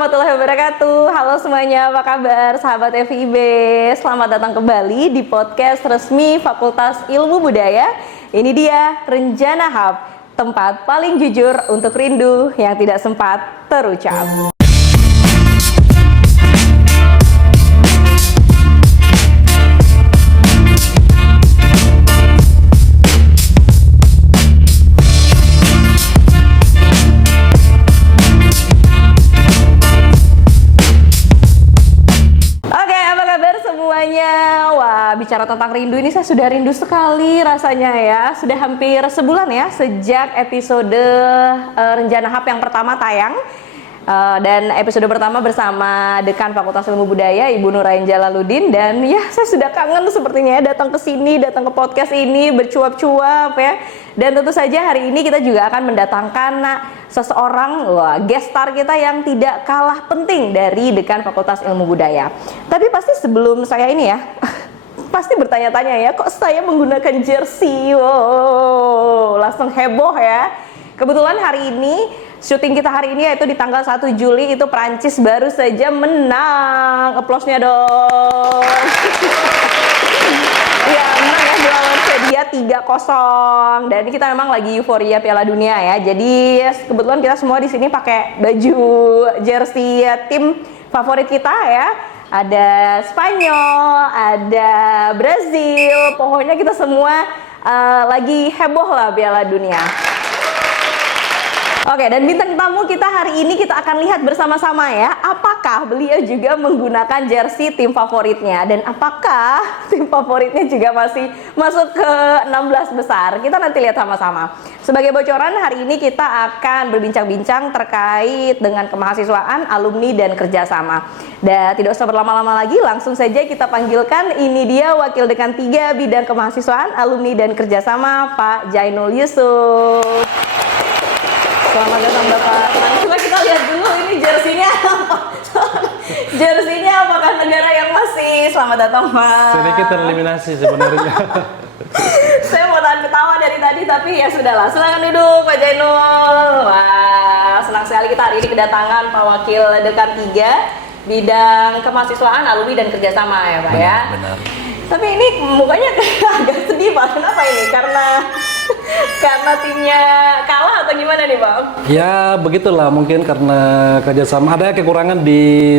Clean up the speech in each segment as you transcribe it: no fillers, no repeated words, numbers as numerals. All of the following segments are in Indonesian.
warahmatullahi wabarakatuh. Halo semuanya, apa kabar sahabat FIB? Selamat datang kembali di podcast resmi Fakultas Ilmu Budaya. Ini dia Renjana Hub, tempat paling jujur untuk rindu yang tidak sempat terucap. Bicara tentang rindu ini, saya sudah rindu sekali rasanya ya. Sudah hampir sebulan ya sejak episode Renjana Hub yang pertama tayang. Dan episode pertama bersama Dekan Fakultas Ilmu Budaya Ibu Nurain Jalaluddin. Dan ya, saya sudah kangen sepertinya ya datang ke sini, datang ke podcast ini, bercuap-cuap ya. Dan tentu saja hari ini kita juga akan mendatangkan seseorang, guest star kita yang tidak kalah penting dari Dekan Fakultas Ilmu Budaya. Tapi pasti sebelum saya ini ya pasti bertanya-tanya ya, kok saya menggunakan jersey? Wow, langsung heboh ya. Kebetulan hari ini, syuting kita hari ini yaitu di tanggal 1 Juli, itu Prancis baru saja menang. Aplausnya dong. Ya, menang ya melawan Swedia 3-0. Dan kita memang lagi euforia Piala Dunia ya. Jadi kebetulan kita semua di sini pakai baju jersey tim favorit kita ya. Ada Spanyol, ada Brazil, pokoknya kita semua lagi heboh lah Piala Dunia. Oke, dan bintang tamu kita hari ini kita akan lihat bersama-sama ya, apakah beliau juga menggunakan jersey tim favoritnya dan apakah tim favoritnya juga masih masuk ke 16 besar. Kita nanti lihat sama-sama. Sebagai bocoran, hari ini kita akan berbincang-bincang terkait dengan kemahasiswaan, alumni dan kerjasama. Dan tidak usah berlama-lama lagi, langsung saja kita panggilkan, ini dia Wakil Dekan 3 Bidang Kemahasiswaan, Alumni dan Kerjasama, Pak Jainul Yusuf. Selamat datang Bapak. Coba kita lihat dulu ini jersinya apa? Jersinya apakah negara yang masih? Selamat datang Pak. Sedikit tereliminasi sebenarnya. Saya mau tahan ketawa dari tadi, tapi ya sudahlah. Silakan duduk Pak Jainul. Wah, senang sekali kita hari ini kedatangan Pak Wakil Dekan 3 Bidang Kemahasiswaan, Alumni dan Kerjasama ya Pak ya. Benar. Tapi ini mukanya agak sedih Pak. Kenapa ini? Karena timnya kalah atau gimana nih Pak? Ya begitulah, mungkin karena kerjasama ada kekurangan di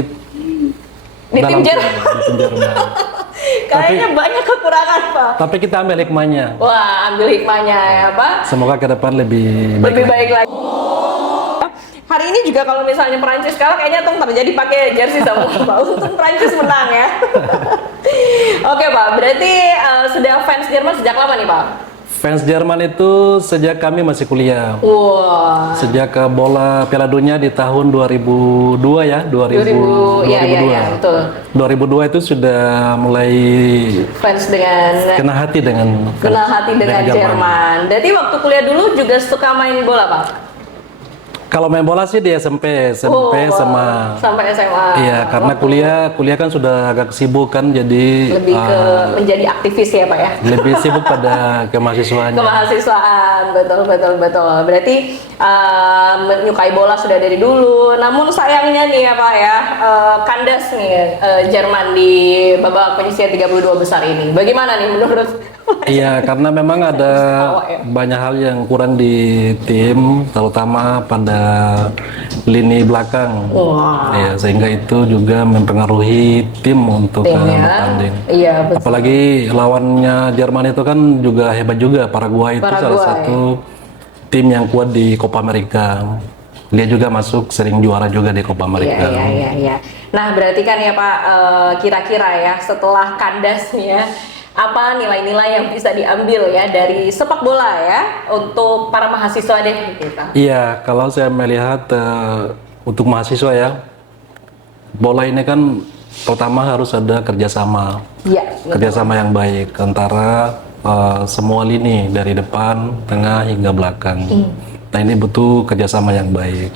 tim Jerman. Kayaknya banyak kekurangan Pak. Tapi kita ambil hikmahnya. Wah, ambil hikmahnya ya Pak. Semoga ke depan lebih baik lagi. Hari ini juga kalau misalnya Perancis kalah, kayaknya Tung terjadi pakai jersey sama Pak. Untung Perancis menang ya. Oke Pak, berarti sudah fans Jerman sejak lama nih Pak? Fans Jerman itu sejak kami masih kuliah. Wow. Sejak ke bola Piala Dunia di tahun 2002 ya, 2002. Ya, betul. 2002 itu sudah mulai fans dengan kenal hati dengan Jerman. Berarti waktu kuliah dulu juga suka main bola Pak? Kalau main bola sih di SMP sampai SMA. Iya, karena kuliah kan sudah agak sibuk kan, jadi lebih ke menjadi aktivis ya Pak ya. Lebih sibuk pada kemahasiswaan. Betul. Berarti menyukai bola sudah dari dulu. Namun sayangnya nih ya Pak ya, kandas nih Jerman di babak penyisihan 32 besar ini. Bagaimana nih menurut? Iya, karena memang ada banyak hal yang kurang di tim, terutama pada lini belakang. Ya, sehingga itu juga mempengaruhi tim untuk bertanding. Iya, betul. Apalagi lawannya Jerman itu kan juga hebat juga. Paraguay itu salah satu tim yang kuat di Copa America. Dia juga masuk sering juara juga di Copa America. Iya. Nah, berarti kan ya Pak, kira-kira ya setelah kandas nih ya, apa nilai-nilai yang bisa diambil ya dari sepak bola ya untuk para mahasiswa deh kita? Iya, kalau saya melihat untuk mahasiswa ya, bola ini kan pertama harus ada kerjasama. Iya. Kerjasama yang baik antara semua lini dari depan, tengah hingga belakang. Nah ini butuh kerjasama yang baik.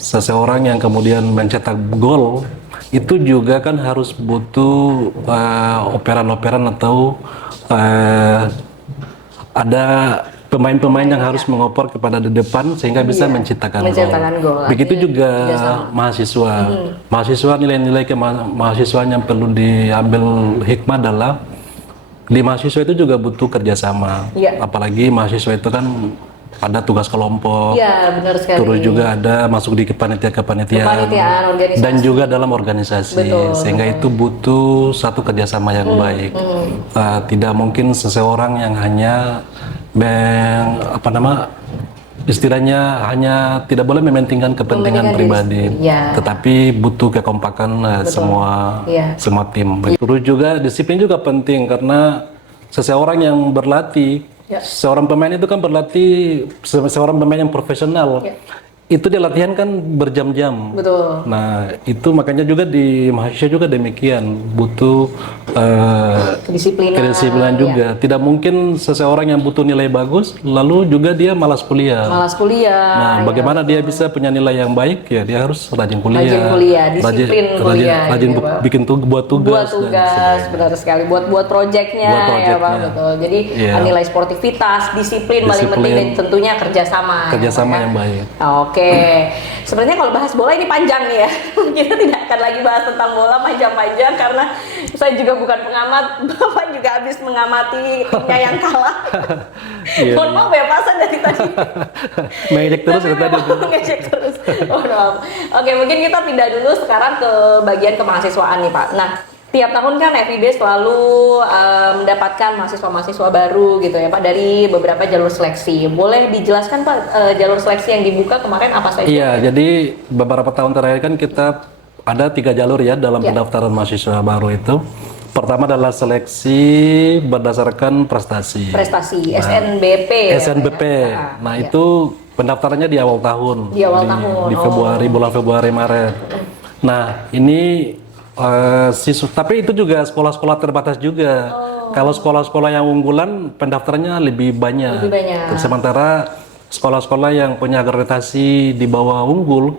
Seseorang yang kemudian mencetak gol itu juga kan harus butuh operan-operan atau ada pemain-pemain yang harus mengoper kepada di depan sehingga bisa menciptakan gol. Begitu juga mahasiswa. Mahasiswa nilai-nilai mahasiswa yang perlu diambil hikmah adalah di mahasiswa itu juga butuh kerjasama. Apalagi mahasiswa itu kan ada tugas kelompok. Iya, benar sekali. Terus juga ada masuk di kepanitiaan dan juga dalam organisasi. Betul, sehingga itu butuh satu kerjasama yang baik. Tidak mungkin seseorang yang hanya istilahnya hanya tidak boleh mementingkan kepentingan pribadi, tetapi butuh kekompakan semua tim. Terus juga disiplin juga penting karena seseorang yang berlatih, seorang pemain itu kan berlatih, seorang pemain yang profesional. Itu di latihan kan berjam-jam. Betul. Nah, itu makanya juga di mahasiswa juga demikian, butuh kedisiplinan juga. Tidak mungkin seseorang yang butuh nilai bagus lalu juga dia malas kuliah. Nah, bagaimana dia bisa punya nilai yang baik? Ya, dia harus rajin kuliah. Disiplin kuliah. Rajin bikin buat tugas. Benar sekali. Buat proyeknya ya, Pak. Betul. Jadi nilai sportivitas, disiplin paling penting, dan tentunya kerjasama. Yang baik. Oke, sebenarnya kalau bahas bola ini panjang nih ya. Kita tidak akan lagi bahas tentang bola panjang-panjang karena saya juga bukan pengamat. Bapak juga habis mengamati timnya yang kalah. Mohon maaf ya Pak, saya dari tadi mengejek terus ya tadi. Mengejek terus. Mohon maaf. Oke, mungkin kita pindah dulu sekarang ke bagian kemahasiswaan nih Pak. Nah, tiap tahun kan FIB selalu mendapatkan mahasiswa-mahasiswa baru gitu ya Pak, dari beberapa jalur seleksi. Boleh dijelaskan Pak, jalur seleksi yang dibuka kemarin apa saja? Iya, jadi beberapa tahun terakhir kan kita ada 3 jalur ya dalam pendaftaran mahasiswa baru itu. Pertama adalah seleksi berdasarkan prestasi. SNBP. Nah, itu pendaftarannya di awal tahun. Di bulan Februari Maret. Nah, ini tapi itu juga sekolah-sekolah terbatas juga. Kalau sekolah-sekolah yang unggulan pendaftarannya lebih banyak. Sementara sekolah-sekolah yang punya akreditasi di bawah unggul,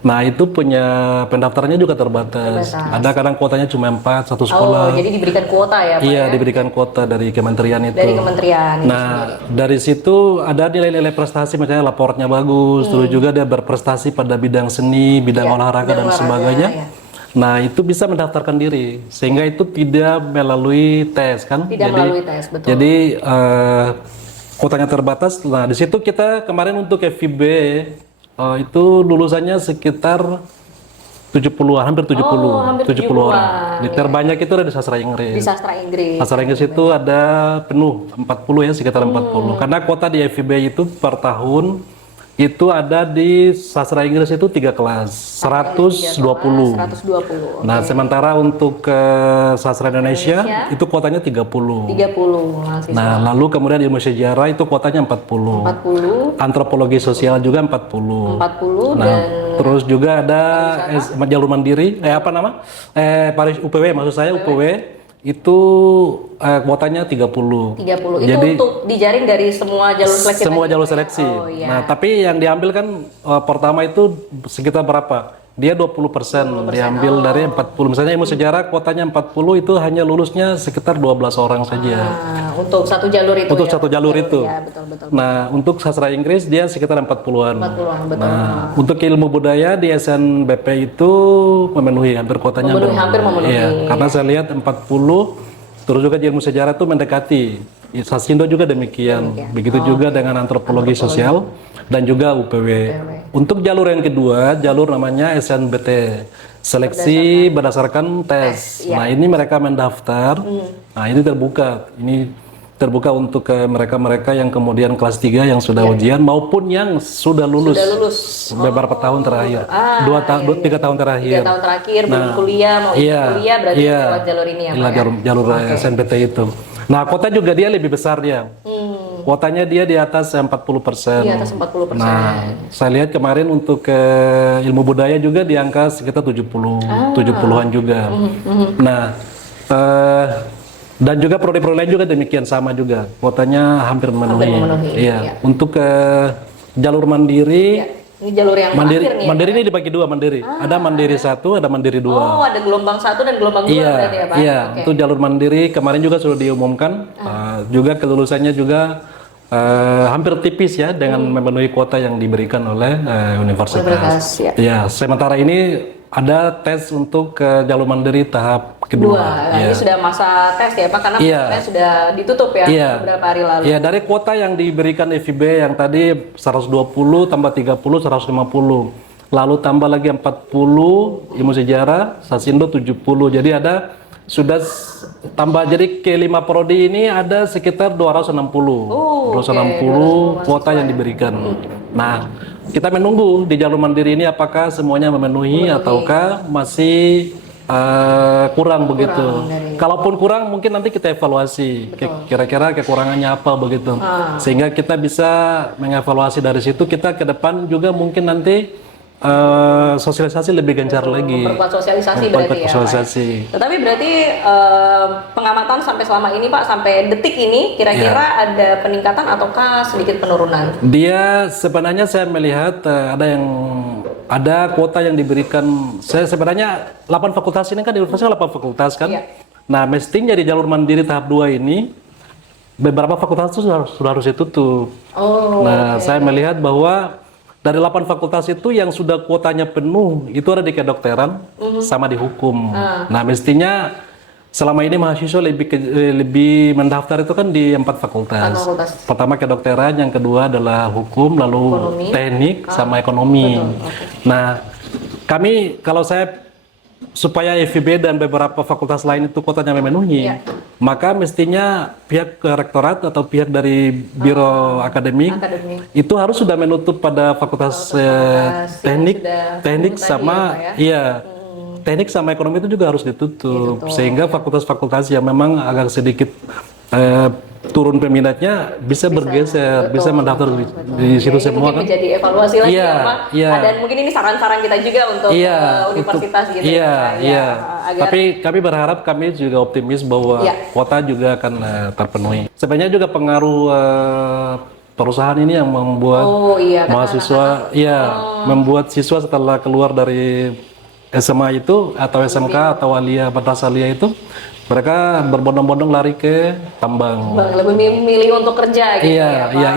nah itu punya pendaftarannya juga terbatas. Ada kadang kuotanya cuma 4 satu sekolah. Jadi diberikan kuota ya Pak? Iya, diberikan kuota dari kementerian itu. Nah, sendiri. dari situ ada nilai-nilai prestasi, misalnya lapornya bagus, terus juga dia berprestasi pada bidang seni, bidang olahraga dan sebagainya. Nah, itu bisa mendaftarkan diri, sehingga itu tidak melalui tes kan? Melalui tes, betul. Jadi kuotanya terbatas. Nah, di situ kita kemarin untuk FIB itu lulusannya sekitar 70-an, hampir 70 orang. Terbanyak itu ada di sastra Inggris. Sastra Inggris itu ada penuh 40 ya, sekitar 40. Karena kuota di FIB itu per tahun itu ada di sastra Inggris itu 3 kelas, 120. Nah, sementara untuk sastra Indonesia itu kuotanya 30. Nah, lalu kemudian ilmu sejarah itu kuotanya 40. Antropologi sosial juga 40. Nah, terus juga ada jalur mandiri, UPW maksud saya, UPW itu kuotanya 30. Jadi, itu untuk dijaring dari semua jalur seleksi? Semua jalur seleksi. Nah, tapi yang diambil kan pertama itu sekitar berapa? Dia 20% diambil dari 40. Misalnya ilmu sejarah kuotanya 40, itu hanya lulusnya sekitar 12 orang saja. Untuk satu jalur itu. Satu jalur itu. Ya, betul. Nah, untuk sastra Inggris dia sekitar 40-an. Betul. Nah, untuk ilmu budaya di SNBP itu memenuhi hampir kuotanya. Hampir memenuhi. Iya, karena saya lihat 40, terus juga di ilmu sejarah itu mendekati. Sasindo juga demikian. Begitu juga dengan antropologi sosial dan juga UPW. Untuk jalur yang kedua, jalur namanya SNBT, seleksi berdasarkan tes. Nah, ini mereka mendaftar. Nah, ini terbuka. Ini terbuka untuk ke mereka-mereka yang kemudian kelas 3 yang sudah ujian maupun yang sudah lulus beberapa tahun terakhir. 3 tahun terakhir. 3 tahun terakhir belum kuliah, mau kuliah berarti lewat jalur ini ya Pak? Jalur SNBT itu. Nah, kuota juga dia lebih besar dia. Kuotanya dia di atas 40%. Di atas 40%. Nah, saya lihat kemarin untuk ilmu budaya juga di angka sekitar 70-an juga. Nah, dan juga prodi-prodi lain juga demikian sama juga. Kuotanya hampir memenuhi. Iya. Untuk jalur mandiri. Ini jalur yang mandiri, nih. Mandiri ini dibagi 2 mandiri. Ada mandiri 1, ada mandiri 2. Oh, ada gelombang 1 dan gelombang 2 berarti ya Pak? Iya, itu jalur mandiri kemarin juga sudah diumumkan. Juga kelulusannya juga hampir tipis ya dengan memenuhi kuota yang diberikan oleh universitas. Ya, sementara ini ada tes untuk jalur mandiri tahap kedua. Nah, ini sudah masa tes ya Pak, karena tes sudah ditutup ya beberapa hari lalu. Ya, dari kuota yang diberikan FIB yang tadi 120 tambah 30 150. Lalu tambah lagi 40 ilmu sejarah, Sasindo 70. Jadi ada sudah tambah, jadi ke 5 prodi ini ada sekitar 260 kuota yang diberikan. Nah, kita menunggu di jalur mandiri ini apakah semuanya memenuhi ataukah masih kurang begitu. Kalaupun kurang mungkin nanti kita evaluasi kira-kira kekurangannya apa begitu. Sehingga kita bisa mengevaluasi dari situ, kita ke depan juga mungkin nanti sosialisasi lebih gencar lagi. Memperkuat sosialisasi berarti ya. Tetapi berarti pengamatan sampai selama ini Pak, sampai detik ini kira-kira ada peningkatan ataukah sedikit penurunan? Dia sebenarnya saya melihat ada kuota yang diberikan. Saya sebenarnya 8 fakultas ini kan di universitas 8 fakultas kan. Nah, mestinya di jalur mandiri tahap 2 ini beberapa fakultas itu sudah harus ditutup. Saya melihat bahwa dari 8 fakultas itu yang sudah kuotanya penuh itu ada di kedokteran sama di hukum. Nah, mestinya selama ini mahasiswa lebih mendaftar itu kan di 4 fakultas. Pertama kedokteran, yang kedua adalah hukum, lalu teknik sama ekonomi. Nah, kami kalau saya supaya FIB dan beberapa fakultas lain itu kuotanya memenuhi, maka mestinya pihak rektorat atau pihak dari biro akademik itu harus sudah menutup pada fakultas teknik sama teknik sama ekonomi itu juga harus ditutup, sehingga fakultas-fakultas yang memang agak sedikit turun peminatnya bisa bergeser, bisa mendaftar di situ semua kan. Menjadi evaluasi lagi ya Pak. Dan mungkin ini saran-saran kita juga untuk universitas gitu Tapi kami berharap, kami juga optimis bahwa kuota juga akan terpenuhi. Sebenarnya juga pengaruh perusahaan ini yang membuat mahasiswa membuat siswa setelah keluar dari SMA itu atau SMK atau Alia, Madrasah Alia itu mereka berbondong-bondong lari ke tambang. Lebih memilih untuk kerja gitu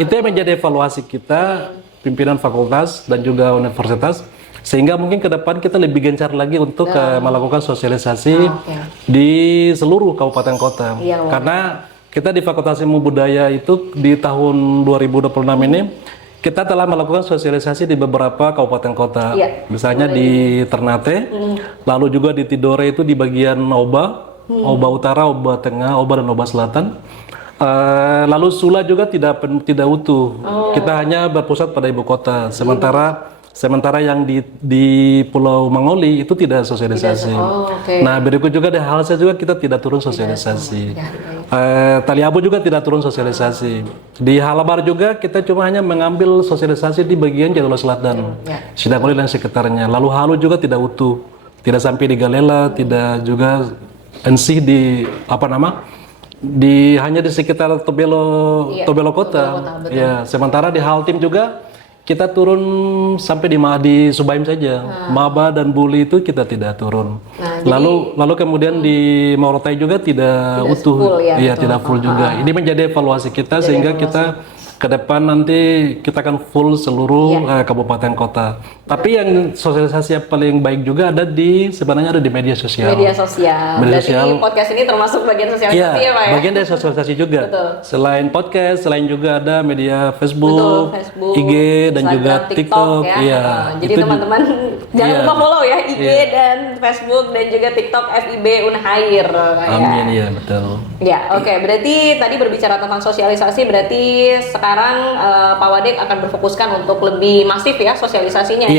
itu yang menjadi evaluasi kita, pimpinan fakultas dan juga universitas, sehingga mungkin ke depan kita lebih gencar lagi untuk melakukan sosialisasi di seluruh kabupaten kota. Karena kita di Fakultas Ilmu Budaya itu di tahun 2026 ini kita telah melakukan sosialisasi di beberapa kabupaten kota. Misalnya di Ternate, lalu juga di Tidore itu di bagian Oba, Oba Utara, Oba Tengah, Oba dan Oba Selatan. Lalu Sula juga tidak utuh. Kita hanya berpusat pada ibu kota. Sementara yang di Pulau Mangoli itu tidak sosialisasi. Nah, berikut juga di Halsa juga kita tidak turun sosialisasi. Taliabu juga tidak turun sosialisasi. Di Halabar juga kita cuma hanya mengambil sosialisasi di bagian Jalur Selatan, Sidakoli dan sekitarnya. Lalu Halu juga tidak utuh, tidak sampai di Galela, tidak juga NC di hanya di sekitar Tobelo Kota. Sementara di Haltim juga kita turun sampai di Subaim saja. Maba dan Buli itu kita tidak turun. Lalu kemudian di Morotai juga tidak utuh. Tidak full juga. Ini menjadi evaluasi kita sehingga kita ke depan nanti kita akan full seluruh kabupaten kota. Tapi yang sosialisasi yang paling baik juga sebenarnya ada di media sosial. Berarti podcast ini termasuk bagian sosialisasi ya Pak ya? Bagian dari sosialisasi juga. Selain podcast, selain juga ada media Facebook, IG dan Instagram, juga TikTok. Jadi teman-teman jangan lupa follow ya IG dan Facebook dan juga TikTok FIB Unhair. Amin, betul. Berarti tadi berbicara tentang sosialisasi, berarti sekarang Pak Wadek akan berfokuskan untuk lebih masif ya sosialisasinya.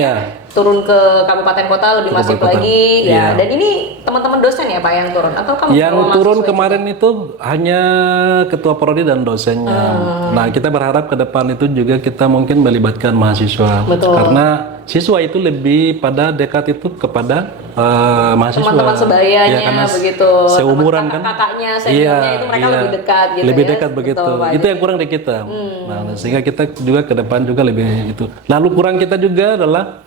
Turun ke kabupaten kota lebih masif lagi. Dan ini teman-teman dosen ya Pak yang turun atau kamu? Yang turun kemarin itu hanya ketua prodi dan dosennya. Nah, kita berharap ke depan itu juga kita mungkin melibatkan mahasiswa. Karena siswa itu lebih pada dekat itu kepada mahasiswa. Teman-teman sebayanya karena begitu. Seumuran kan. Kakaknya, seniornya itu mereka lebih dekat gitu. Lebih dekat begitu. Itu yang kurang di kita. Nah, sehingga kita juga ke depan juga lebih itu. Lalu kurang kita juga adalah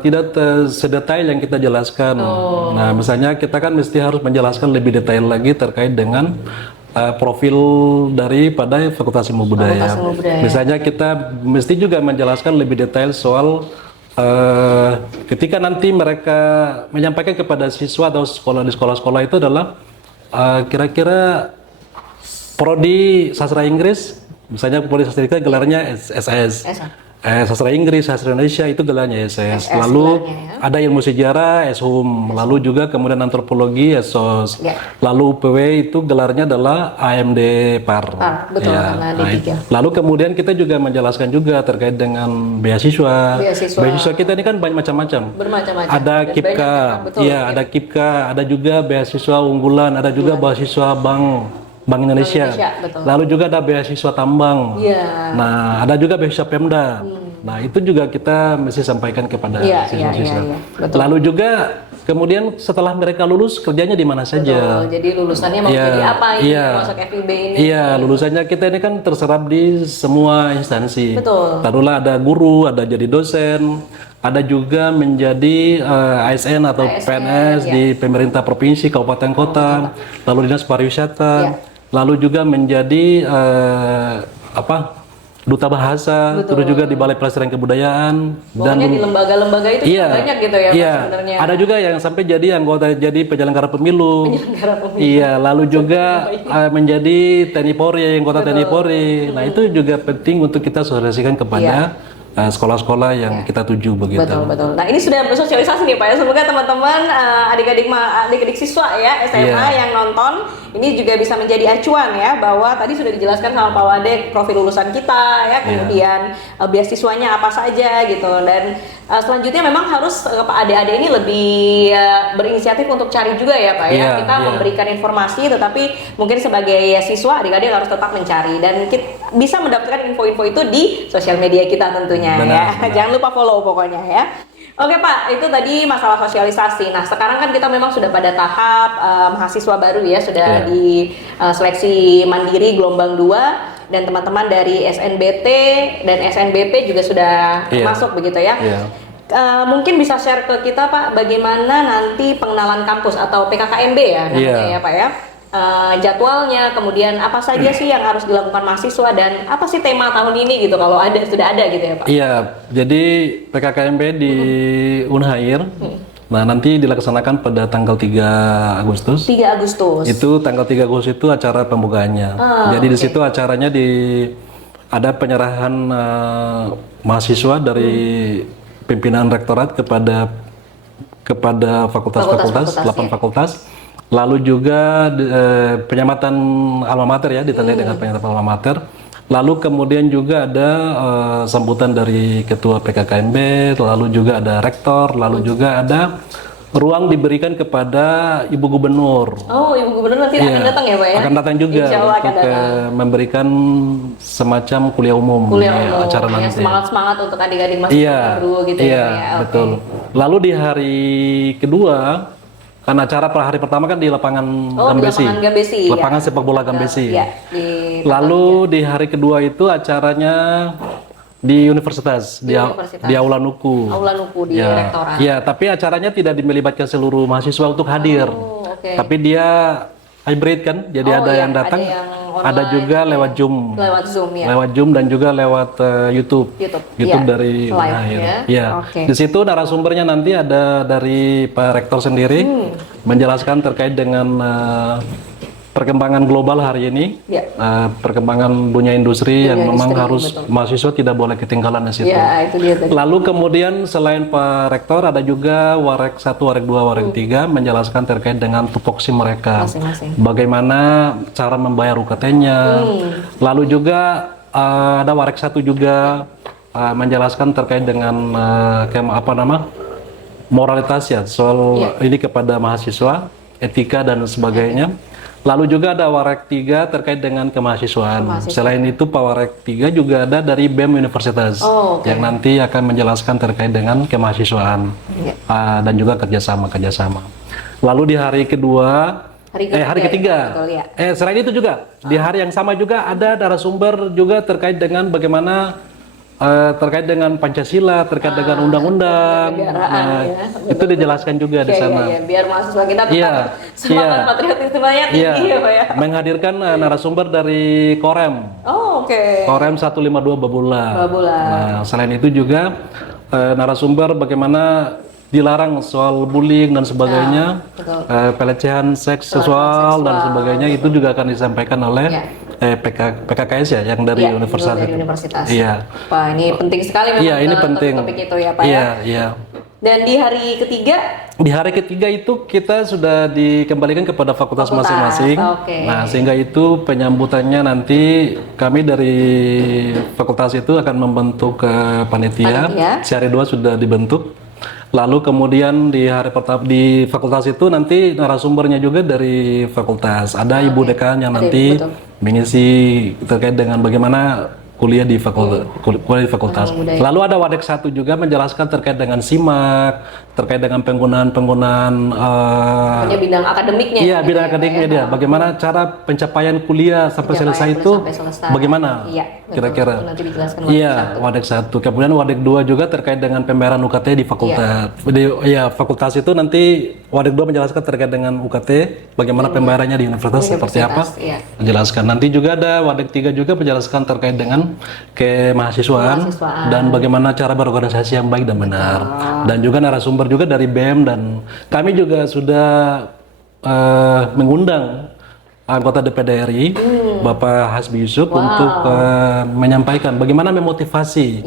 tidak sedetail yang kita jelaskan. Nah, misalnya kita kan mesti harus menjelaskan lebih detail lagi terkait dengan profil daripada Fakultas Ilmu Budaya. Misalnya kita mesti juga menjelaskan lebih detail soal ketika nanti mereka menyampaikan kepada siswa atau sekolah di sekolah-sekolah itu adalah kira-kira prodi sastra Inggris, misalnya prodi sastra Inggris gelarnya SS. Sastra Inggris, sastra Indonesia itu gelarnya SS. Lalu ada ilmu sejarah, SHUM. Lalu juga kemudian antropologi, SOS. Lalu UPW itu gelarnya adalah AMD PAR. Betul, karena D3. Lalu kemudian kita juga menjelaskan juga terkait dengan beasiswa. Beasiswa kita ini kan banyak macam-macam. Bermacam-macam. Ada KIPKA, ada KIPKA, ada juga beasiswa unggulan, ada juga beasiswa Bank Indonesia. Lalu juga ada beasiswa tambang. Nah, ada juga beasiswa Pemda. Nah, itu juga kita mesti sampaikan kepada siswa-siswa. Lalu juga kemudian setelah mereka lulus kerjanya di mana saja. Jadi lulusannya mau jadi apa ini masuk FIB ini? Iya, lulusannya kita ini kan terserap di semua instansi. Taruhlah ada guru, ada jadi dosen, ada juga menjadi ASN atau PNS di pemerintah provinsi, kabupaten kota, lalu dinas pariwisata. Lalu juga menjadi duta bahasa, terus juga di Balai Pelestarian Kebudayaan. Pokoknya di lembaga-lembaga itu banyak gitu ya sebenarnya. Ada juga yang sampai jadi anggota, jadi penyelenggara pemilu. Iya, lalu juga menjadi TNI Polri, anggota TNI Polri. Nah, itu juga penting untuk kita sosialisasikan kepada sekolah-sekolah yang kita tuju begitu. Betul. Nah, ini sudah bersosialisasi nih Pak ya. Semoga teman-teman adik-adik siswa ya SMA yang nonton ini juga bisa menjadi acuan ya, bahwa tadi sudah dijelaskan sama Pak Wade profil lulusan kita ya, kemudian beasiswanya apa saja gitu, dan selanjutnya memang harus adik-adik ini lebih berinisiatif untuk cari juga ya Pak ya. Kita memberikan informasi, tetapi mungkin sebagai siswa adik-adik harus tetap mencari dan kita bisa mendapatkan info-info itu di sosial media kita tentunya. Benar. Jangan lupa follow pokoknya ya. Oke Pak, itu tadi masalah sosialisasi. Nah, sekarang kan kita memang sudah pada tahap mahasiswa baru ya, sudah di seleksi mandiri gelombang 2, dan teman-teman dari SNBT dan SNBP juga sudah masuk begitu ya. Mungkin bisa share ke kita Pak, bagaimana nanti pengenalan kampus atau PKKMB ya namanya ya Pak ya. Jadwalnya, kemudian apa saja sih yang harus dilakukan mahasiswa, dan apa sih tema tahun ini gitu kalau sudah ada gitu ya Pak? Iya, jadi PKKMB di Unhair, nah nanti dilaksanakan pada tanggal 3 Agustus. 3 Agustus. Itu tanggal 3 Agustus itu acara pembukaannya. Jadi di situ acaranya ada penyerahan mahasiswa dari pimpinan rektorat kepada fakultas-fakultas, 8 fakultas. Lalu juga penyamatan alma mater ya, ditandai dengan penyamatan alma mater. Lalu kemudian juga ada sambutan dari ketua PKKMB, lalu juga ada rektor, lalu juga ada ruang diberikan kepada Ibu Gubernur. Oh, Ibu Gubernur nanti akan datang ya Pak ya? Akan datang juga untuk memberikan semacam kuliah umum. Acara nanti. Semangat-semangat untuk adik-adik mahasiswa baru gitu ya. Iya, betul. Lalu di hari kedua, kan acara per hari pertama kan di lapangan Gambesi. Lapangan sepak bola Gambesi. Lalu di hari kedua itu acaranya di universitas, di Aula Nuku. Aula Nuku di rektorat. Iya, tapi acaranya tidak melibatkan seluruh mahasiswa untuk hadir. Tapi dia hybrid kan, jadi ada yang datang, ada juga lewat Zoom. Lewat Zoom dan juga lewat YouTube dari Unhair. Di situ narasumbernya nanti ada dari Pak Rektor sendiri menjelaskan terkait dengan perkembangan global hari ini, perkembangan dunia industri yang memang harus mahasiswa tidak boleh ketinggalan di situ. Lalu kemudian selain Pak Rektor ada juga Warek 1, Warek 2, Warek 3 menjelaskan terkait dengan tupoksi mereka, bagaimana cara membayar UKT-nya. Lalu juga ada Warek 1 juga menjelaskan terkait dengan moralitas ya, soal ini kepada mahasiswa, etika dan sebagainya. Lalu juga ada Warek 3 terkait dengan kemahasiswaan. Selain itu Pak Warek 3 juga ada dari BEM Universitas yang nanti akan menjelaskan terkait dengan kemahasiswaan dan juga kerjasama. Lalu di hari ketiga, selain itu juga di hari yang sama juga ada narasumber juga terkait dengan bagaimana terkait dengan Pancasila, terkait dengan undang-undang. Nah, itu dijelaskan juga di sana. Iya, biar mahasiswa kita tetap semangat patriotismenya tinggi ya Pak ya. Menghadirkan narasumber dari Korem. Oh, oke. Korem 152 Babula. Nah, selain itu juga narasumber bagaimana dilarang soal bullying dan sebagainya, pelecehan seksual dan sebagainya, itu juga akan disampaikan oleh PKKS ya, yang dari universitas. Iya. Wah, ini penting sekali memang. Iya, ini penting. Topik itu ya Pak ya. ya. Iya. Dan di hari ketiga? Di hari ketiga itu kita sudah dikembalikan kepada fakultas masing-masing. Nah, sehingga itu penyambutannya nanti kami dari fakultas itu akan membentuk panitia. Si hari 2 sudah dibentuk. Lalu kemudian di hari pertama di fakultas itu nanti narasumbernya juga dari fakultas. Ada ibu dekan yang nanti mengisi terkait dengan bagaimana kuliah di fakultas. Lalu ada Wadek 1 juga menjelaskan terkait dengan SIMAK, terkait dengan penggunaan bidang akademiknya. Iya, bidang akademiknya dia. Bagaimana cara pencapaian kuliah sampai selesai itu bagaimana? Kira-kira. Iya, Wadek 1. Kemudian Wadek 2 juga terkait dengan pembayaran UKT di fakultas. Fakultas itu nanti Wadek 2 menjelaskan terkait dengan UKT, bagaimana pembayarannya di universitas seperti apa. Menjelaskan. Nanti juga ada Wadek 3 juga menjelaskan terkait dengan kemahasiswaan dan bagaimana cara berorganisasi yang baik dan benar. Dan juga narasumber juga dari BEM, dan kami juga sudah mengundang anggota DPD RI, Bapak Hasbi Yusuf, untuk menyampaikan bagaimana memotivasi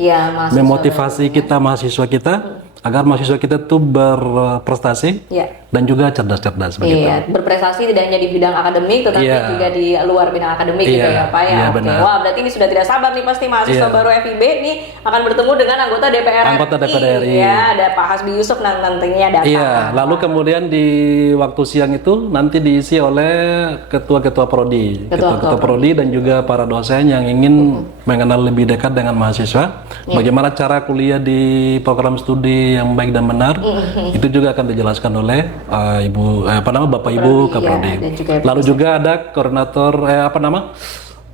kita mahasiswa kita agar mahasiswa kita tuh berprestasi dan juga cerdas-cerdas begitu. Iya, berprestasi tidak hanya di bidang akademik tetapi juga di luar bidang akademik gitu ya Pak ya. Wah, berarti ini sudah tidak sabar nih pasti mahasiswa baru FIB ini akan bertemu dengan anggota DPR RI. Ya, ada Pak Hasbi Yusuf nantinya datang. Iya, lalu kemudian di waktu siang itu nanti diisi oleh ketua-ketua prodi, ketua-ketua prodi dan juga para dosen yang ingin mengenal lebih dekat dengan mahasiswa, bagaimana cara kuliah di program studi yang baik dan benar. Itu juga akan dijelaskan oleh Bapak Ibu Kaprodi. Lalu juga ada koordinator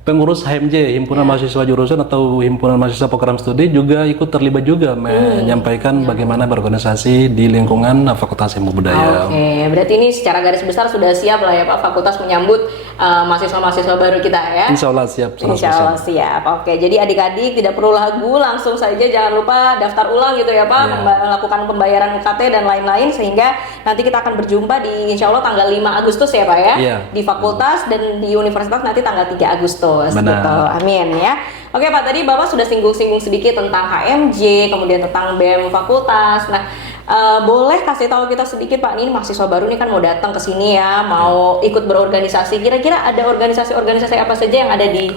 pengurus HMJ, Himpunan Mahasiswa Jurusan atau Himpunan Mahasiswa Program Studi juga ikut terlibat juga menyampaikan bagaimana berorganisasi di lingkungan Fakultas Ilmu Budaya. Oke, berarti ini secara garis besar sudah siap lah ya Pak Fakultas menyambut mahasiswa-mahasiswa baru kita ya. Insya Allah siap. Insya Allah siap. Oke, jadi adik-adik tidak perlu ragu, langsung saja jangan lupa daftar ulang gitu ya Pak, melakukan pembayaran UKT dan lain-lain, sehingga nanti kita akan berjumpa di Insya Allah tanggal 5 Agustus ya Pak ya, di Fakultas dan di Universitas nanti tanggal 3 Agustus. Gitu. Amin ya. Oke Pak, tadi Bapak sudah singgung-singgung sedikit tentang HMJ, kemudian tentang BEM Fakultas. Nah, boleh kasih tahu kita sedikit Pak, ini mahasiswa baru nih kan mau datang ke sini ya, mau ikut berorganisasi. Kira-kira ada organisasi-organisasi apa saja yang ada di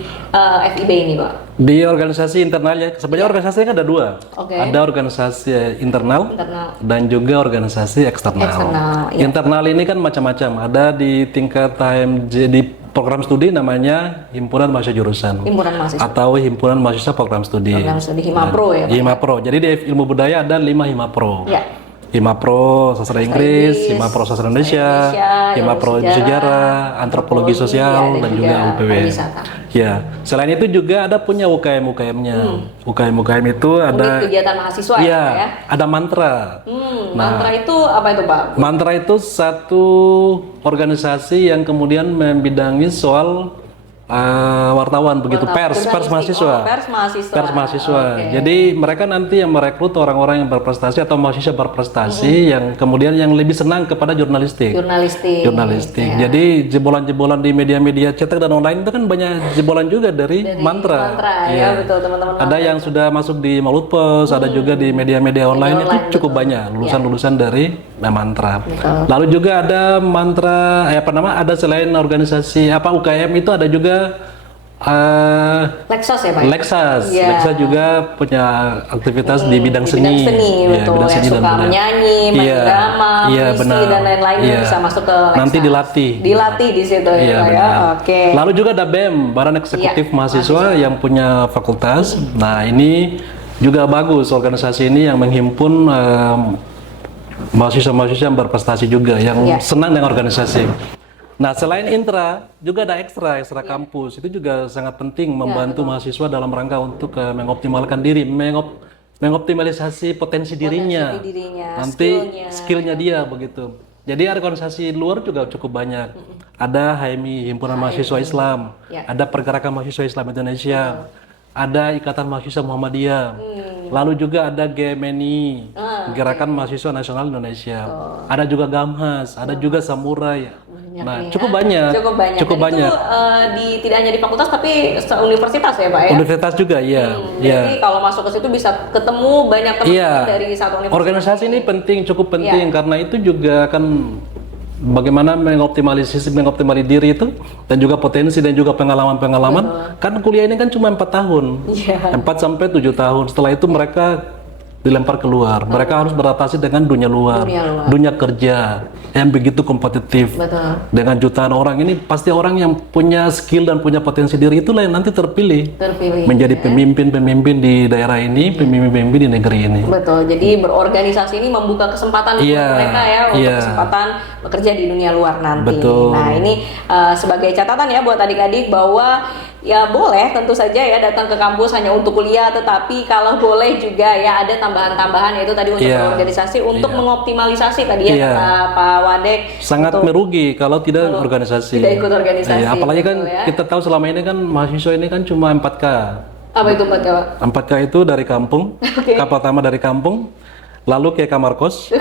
FIB ini Pak? Di organisasi internal ya, sebenarnya organisasinya kan ada 2. Ada organisasi internal dan juga organisasi eksternal. Internal ini kan macam-macam, ada di tingkat HMJ di program studi namanya Himpunan Mahasiswa Jurusan atau Himpunan Mahasiswa Program Studi. Himapro ya Pak? Himapro. Jadi di Ilmu Budaya ada 5 Himapro. Himapro Sastra Inggris, Himapro Sastra Indonesia, Himapro Sejarah, Antropologi Sosial, dan juga UPW. Ya, selain itu juga ada punya UKM-UKM-nya. UKM itu ada kegiatan mahasiswa ya. Ada mantra. Mantra itu apa itu Pak? Mantra itu satu organisasi yang kemudian membidangi soal wartawan begitu, pers mahasiswa. Pers mahasiswa. Jadi mereka nanti yang merekrut orang-orang yang berprestasi atau mahasiswa berprestasi yang kemudian yang lebih senang kepada jurnalistik. Jadi jebolan-jebolan di media-media cetak dan online itu kan banyak jebolan juga dari mantra. Ya, betul teman-teman. Ada yang sudah masuk di Mulut Pos, ada juga di media-media online itu cukup banyak lulusan-lulusan dari mantra. Lalu juga ada mantra ada selain organisasi UKM itu ada juga Lexas ya Pak? Lexas juga punya aktivitas di bidang seni. Betul. Bidang seni suka menyanyi, main drama, puisi dan lain-lain bisa masuk ke Lexas. Nanti dilatih di situ ya. Oke. Lalu juga ada BEM, Badan Eksekutif Mahasiswa yang punya fakultas. Nah, ini juga bagus organisasi ini yang menghimpun mahasiswa-mahasiswa yang berprestasi juga, yang senang dengan organisasi. Nah, selain intra, juga ada ekstra kampus. Itu juga sangat penting membantu mahasiswa dalam rangka untuk mengoptimalkan diri, mengoptimalisasi potensi dirinya. Nanti skillnya dia begitu. Jadi organisasi luar juga cukup banyak. Ada HMI, Himpunan Mahasiswa Islam, ada Pergerakan Mahasiswa Islam Indonesia, ada Ikatan Mahasiswa Muhammadiyah, lalu juga ada GMNI, Gerakan Mahasiswa Nasional Indonesia, ada juga Gamhas, ada juga Samurai. Nah, cukup banyak. Cukup banyak. Itu tidak hanya di fakultas tapi universitas ya Pak ya? Universitas juga, iya. Jadi kalau masuk ke situ bisa ketemu banyak teman dari satu universitas. Organisasi ini penting, cukup penting karena itu juga akan bagaimana mengoptimalisasi diri itu dan juga potensi dan juga pengalaman. Kan kuliah ini kan cuma 4 tahun. 4 sampai 7 tahun. Setelah itu mereka dilempar keluar. Mereka harus beradaptasi dengan dunia luar, dunia kerja yang begitu kompetitif. Dengan jutaan orang ini pasti orang yang punya skill dan punya potensi diri itulah yang nanti terpilih menjadi pemimpin di daerah ini, pemimpin di negeri ini. Betul. Jadi berorganisasi ini membuka kesempatan untuk mereka ya untuk kesempatan bekerja di dunia luar nanti. Nah, ini sebagai catatan ya buat adik-adik bahwa ya boleh tentu saja ya datang ke kampus hanya untuk kuliah, tetapi kalau boleh juga ya ada tambahan-tambahan yaitu tadi untuk berorganisasi untuk mengoptimalisasi tadi ya kata Pak Wadek. Sangat merugi kalau tidak organisasi. Tidak ikut organisasi. Apalagi kan kita tahu selama ini kan mahasiswa ini kan cuma 4K. Apa itu 4K Pak? 4K itu dari kampung, K pertama dari kampung, lalu ke kamar kos,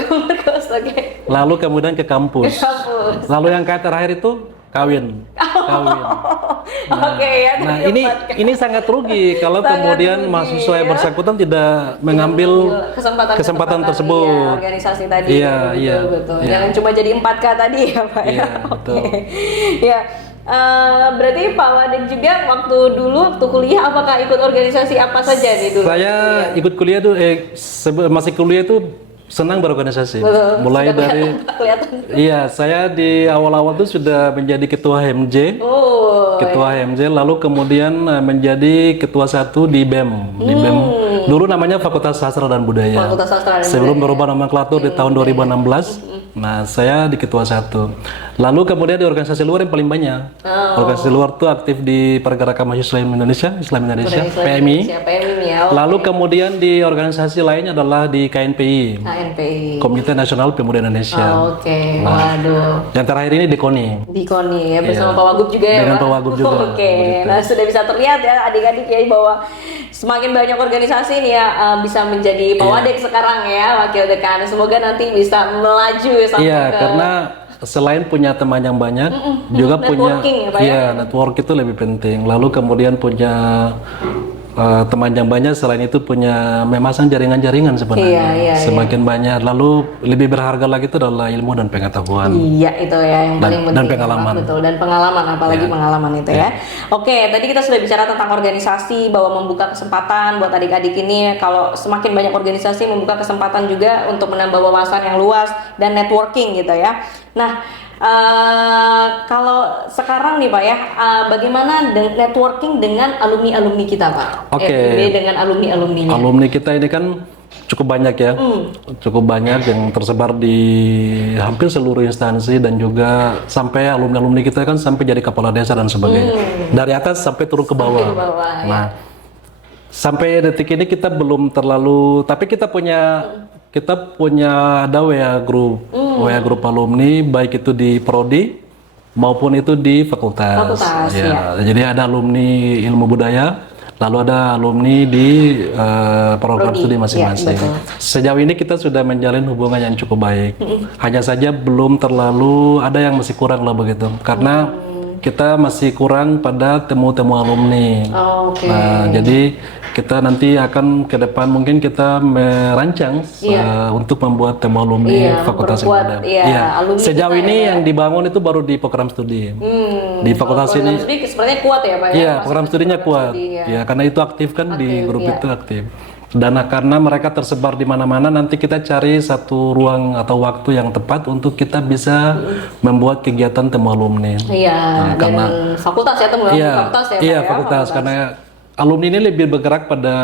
lalu kemudian ke kampus. Lalu yang K terakhir itu kawin. Nah, ini sangat rugi kalau kemudian mahasiswa yang bersangkutan tidak mengambil kesempatan tersebut. Organisasi tadi. Betul. Jangan cuma jadi 4K tadi ya Pak. Betul. Berarti Pak Wadek juga waktu kuliah apakah ikut organisasi apa saja nih dulu? Saya ikut kuliah tuh masih kuliah tuh senang berorganisasi. Mulai dari saya di awal-awal tuh sudah menjadi ketua HMJ. Ketua HMJ lalu kemudian menjadi ketua 1 di BEM. Di BEM. Dulu namanya Fakultas Sastra dan Budaya. Sebelum berubah nomenklatur di tahun 2016. Nah, saya di ketua 1. Lalu kemudian di organisasi luar yang paling banyak. Organisasi luar tuh aktif di Pergerakan Mahasiswa Islam Indonesia, PMI. Lalu kemudian di organisasi lainnya adalah di KNPI. Komite Nasional Pemuda Indonesia. Yang terakhir ini di KONI. Di KONI ya bersama Pak Wagub juga ya. Dengan Pak Wagub juga. Nah, sudah bisa terlihat ya adik-adik ya bahwa semakin banyak organisasi nih ya bisa menjadi Pak Wadek sekarang ya wakil dekan. Semoga nanti bisa melaju sampai karena selain punya teman yang banyak, juga punya network itu lebih penting. Lalu kemudian punya teman yang banyak, selain itu punya memasang jaringan-jaringan sebenarnya. Semakin banyak, lalu lebih berharga lagi itu adalah ilmu dan pengetahuan. Itu ya yang paling penting. Dan pengalaman. Betul, dan pengalaman, apalagi pengalaman itu ya. Oke, tadi kita sudah bicara tentang organisasi, bahwa membuka kesempatan buat adik-adik ini. Kalau semakin banyak organisasi membuka kesempatan juga untuk menambah wawasan yang luas dan networking gitu ya. Nah, kalau sekarang nih Pak ya, bagaimana networking dengan alumni-alumni kita Pak? Dengan alumni-alumninya. Alumni kita ini kan cukup banyak ya, cukup banyak yang tersebar di hampir seluruh instansi dan juga sampai alumni-alumni kita kan sampai jadi kepala desa dan sebagainya. Dari atas sampai turun ke bawah. Nah, sampai detik ini kita belum terlalu, tapi kita punya ada WA group alumni, baik itu di prodi maupun itu di fakultas. Jadi ada alumni ilmu budaya, lalu ada alumni di program studi masing-masing. Sejauh ini kita sudah menjalin hubungan yang cukup baik. Hanya saja belum terlalu, ada yang masih kurang lah begitu, karena kita masih kurang pada temu-temu alumni. Nah, jadi kita nanti akan ke depan mungkin kita merancang untuk membuat temu alumni Fakultas Ilmu. Sejauh ini yang dibangun itu baru di program studi. Di fakultas ini. Program studi sepertinya kuat ya Pak ya? Iya, program studinya kuat. Ya, karena itu aktif kan di grup itu aktif. Dan karena mereka tersebar di mana-mana, nanti kita cari satu ruang atau waktu yang tepat untuk kita bisa membuat kegiatan temu alumni. Karena fakultas ya, temu fakultas ya. Iya, fakultas. Karena alumni ini lebih bergerak pada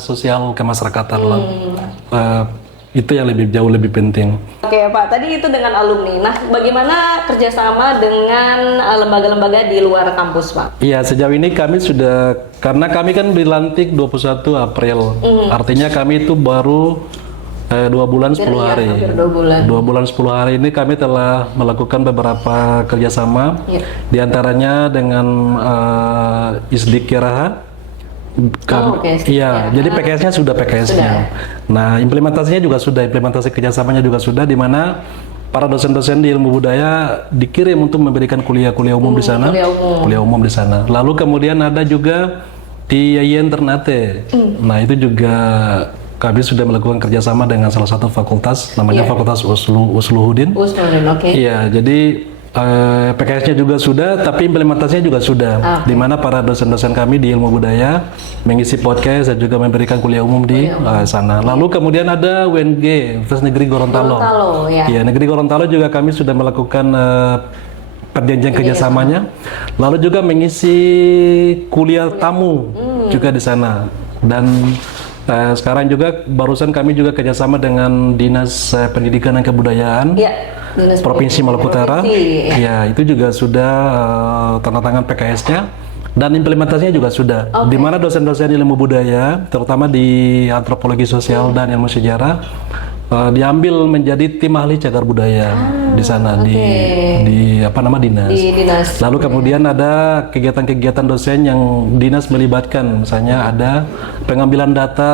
sosial kemasyarakatan lah. Itu yang jauh lebih penting. Oke Pak, tadi itu dengan alumni. Nah, bagaimana kerjasama dengan lembaga-lembaga di luar kampus Pak? Iya, sejauh ini kami sudah, karena kami kan dilantik 21 April, artinya kami itu baru 2 bulan 10 hari. Hampir 2 bulan. 2 bulan 10 hari ini kami telah melakukan beberapa kerjasama, di antaranya dengan ISDIK Kiraha. Iya, jadi PKS-nya sudah PKS-nya. Nah, implementasinya juga sudah, implementasi kerjasamanya juga sudah, di mana para dosen-dosen di ilmu budaya dikirim untuk memberikan kuliah-kuliah umum di sana, kuliah umum di sana. Lalu kemudian ada juga di Yayan Ternate. Nah, itu juga kami sudah melakukan kerjasama dengan salah satu fakultas, namanya Fakultas Usluhuddin. Oke. Iya, jadi PKS-nya juga sudah, tapi implementasinya juga sudah, di mana para dosen-dosen kami di ilmu budaya mengisi podcast dan juga memberikan kuliah umum di sana. Lalu kemudian ada UNG, Universitas Negeri Gorontalo. Iya, Negeri Gorontalo juga kami sudah melakukan perjanjian kerjasamanya. Lalu juga mengisi kuliah tamu juga di sana. Dan sekarang juga barusan kami juga kerjasama dengan Dinas Pendidikan dan Kebudayaan. Provinsi Maluku Utara, ya itu juga sudah tanda tangan PKS-nya dan implementasinya juga sudah. Di mana dosen-dosen ilmu budaya, terutama di antropologi sosial dan ilmu sejarah, diambil menjadi tim ahli cagar budaya di sana di apa nama dinas. Lalu kemudian ada kegiatan-kegiatan dosen yang dinas melibatkan, misalnya ada pengambilan data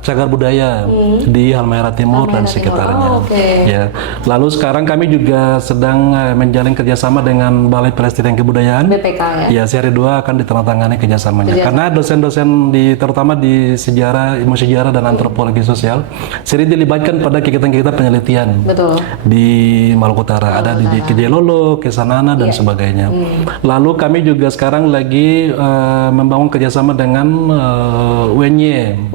cagar budaya di Halmahera Timur dan sekitarnya. Ya. Lalu sekarang kami juga sedang menjalin kerjasama dengan Balai Pelestarian Kebudayaan. BPK ya. Ya, seri 2 akan ditandatangani kerjasamanya. Karena dosen-dosen terutama di sejarah, ilmu sejarah dan antropologi sosial sering dilibatkan pada kegiatan-kegiatan penelitian di Maluku Utara, ada di Kejelolo, Kesanana dan sebagainya. Lalu kami juga sekarang lagi membangun kerjasama dengan UNY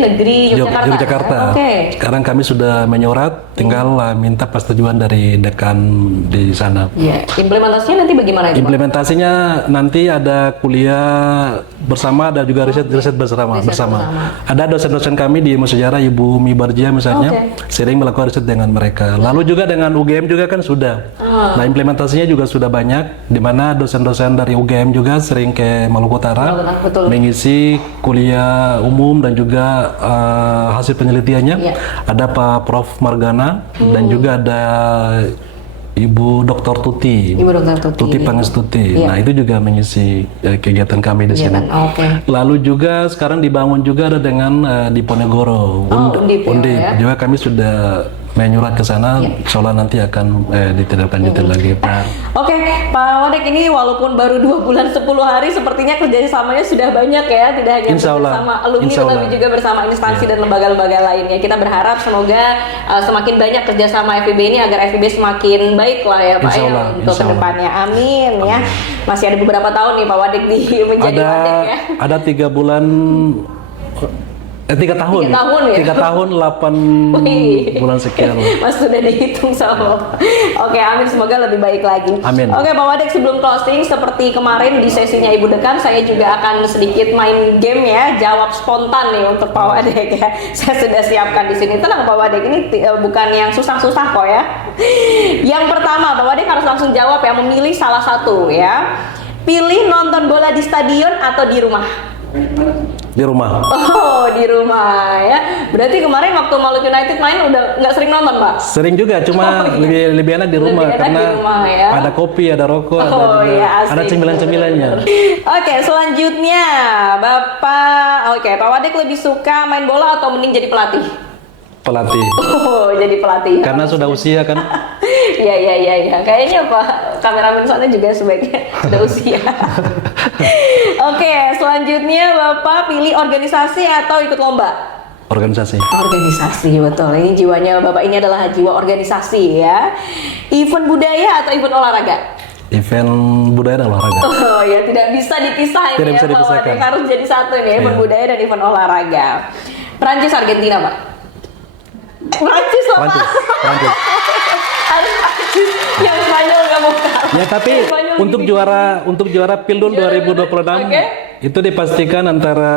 Negeri Yogyakarta. Sekarang kami sudah menyurat, tinggal minta persetujuan dari dekan di sana. Implementasinya nanti bagaimana itu? Implementasinya nanti ada kuliah bersama, ada juga riset bersama. Ada dosen-dosen kami di ilmu sejarah, Ibu Mibarjia misalnya, sering melakukan riset dengan mereka. Lalu juga dengan UGM juga kan sudah. Nah, implementasinya juga sudah banyak, di mana dosen-dosen dari UGM juga sering ke Maluku Utara mengisi kuliah umum dan juga hasil penelitiannya. Ada Pak Prof Margana dan juga ada Ibu Dr. Tuti Pangestuti. Nah, itu juga mengisi kegiatan kami di sini. Lalu juga sekarang dibangun juga ada dengan di Ponegoro, Undip. Juga kami sudah menyurat ke sana, insya nanti akan ditindaklanjuti lagi, Pak. Oke, Pak Wadek, ini walaupun baru 2 bulan 10 hari, sepertinya kerjasamanya sudah banyak ya, tidak hanya bersama alumni, tapi juga bersama instansi dan lembaga-lembaga lainnya. Kita berharap semoga semakin banyak kerjasama FIB ini agar FIB semakin baik lah ya Pak ya untuk kedepannya. Amin ya. Masih ada beberapa tahun nih Pak Wadek menjadi Wadek ya. Ada 3 bulan. 3 tahun. 3 tahun 8 bulan sekian. Mas sudah dihitung sama Bapak. Oke, amin, semoga lebih baik lagi. Amin. Oke, Pak Wadek, sebelum closing seperti kemarin di sesinya Ibu Dekan, saya juga akan sedikit main game ya, jawab spontan nih untuk Pak Wadek ya. Saya sudah siapkan di sini. Tenang Pak Wadek, ini bukan yang susah-susah kok ya. Yang pertama, Pak Wadek harus langsung jawab ya, memilih salah satu ya. Pilih nonton bola di stadion atau di rumah? Di rumah. Oh, di rumah ya. Berarti kemarin waktu Maluku United main udah nggak sering nonton, Pak? Sering juga, cuma lebih enak di rumah karena ya? ada kopi, ada rokok, ada cemilan-cemilannya. Oke, selanjutnya Bapak, Pak Wadek lebih suka main bola atau mending jadi pelatih? Pelatih. Oh, jadi pelatih. Karena sudah usia kan. Iya. Kayaknya Pak kameramen sana juga sebaiknya sudah usia. Oke, selanjutnya Bapak pilih organisasi atau ikut lomba? Organisasi, betul. Ini jiwanya Bapak ini adalah jiwa organisasi ya. Event budaya atau event olahraga? Event budaya dan olahraga. Oh ya, tidak bisa dipisah ini ya Pak. Harus jadi satu nih, event budaya dan event olahraga. Prancis, Argentina, Pak? Prancis. Prancis. Harus Prancis. Yang Spanyol nggak mau kalah. Ya, tapi untuk juara Pildun 2026 itu dipastikan antara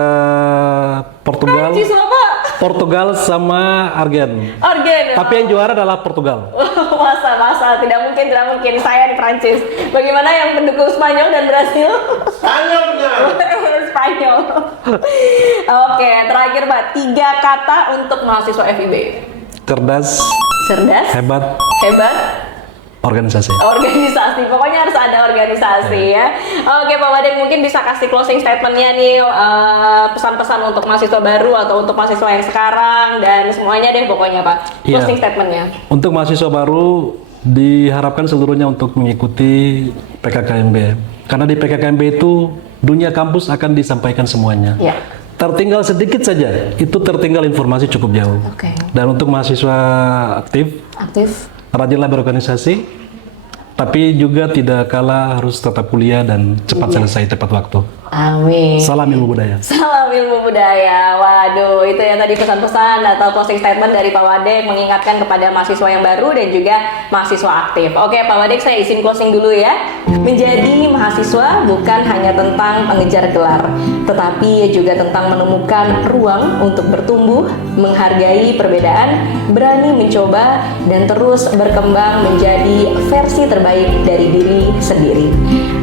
Portugal. Prancis, Bapak. Portugal sama Argen. Argen. Tapi yang juara adalah Portugal. Masa tidak mungkin saya di Prancis. Bagaimana yang pendukung Spanyol dan Brasil? Spanyolnya. Spanyol. Oke, terakhir Pak, 3 kata untuk mahasiswa FIB. Cerdas, hebat, organisasi. Pokoknya harus ada organisasi ya. Oke Pak Wadek, mungkin bisa kasih closing statementnya nih, pesan-pesan untuk mahasiswa baru atau untuk mahasiswa yang sekarang dan semuanya deh pokoknya Pak. Closing statementnya. Untuk mahasiswa baru diharapkan seluruhnya untuk mengikuti PKKMB. Karena di PKKMB itu dunia kampus akan disampaikan semuanya. Ya. Tertinggal sedikit saja, itu tertinggal informasi cukup jauh. Oke. Dan untuk mahasiswa aktif, rajinlah berorganisasi, tapi juga tidak kalah harus tetap kuliah dan cepat selesai tepat waktu. Amin. Salam ilmu budaya. Salam ilmu budaya. Waduh, itu ya tadi pesan-pesan atau closing statement dari Pak Wadek mengingatkan kepada mahasiswa yang baru dan juga mahasiswa aktif. Oke Pak Wadek, saya izin closing dulu ya. Menjadi mahasiswa bukan hanya tentang mengejar gelar, tetapi juga tentang menemukan ruang untuk bertumbuh, menghargai perbedaan, berani mencoba, dan terus berkembang menjadi versi terbaik dari diri sendiri.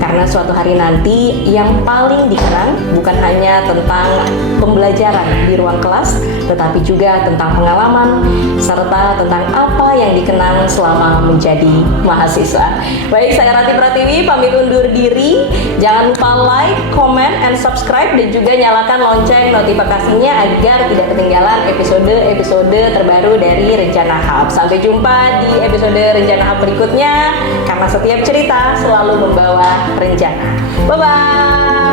Karena suatu hari nanti yang paling dikenang bukan hanya tentang pembelajaran di ruang kelas, tetapi juga tentang pengalaman serta tentang apa yang dikenang selama menjadi mahasiswa. Baik, saya Rati Pratiwi pamit undur diri. Jangan lupa like, comment, and subscribe dan juga nyalakan lonceng notifikasinya agar tidak ketinggalan episode-episode terbaru dari Rencana Hub. Sampai jumpa di episode Rencana Hub berikutnya, karena setiap cerita selalu membawa rencana. Bye-bye!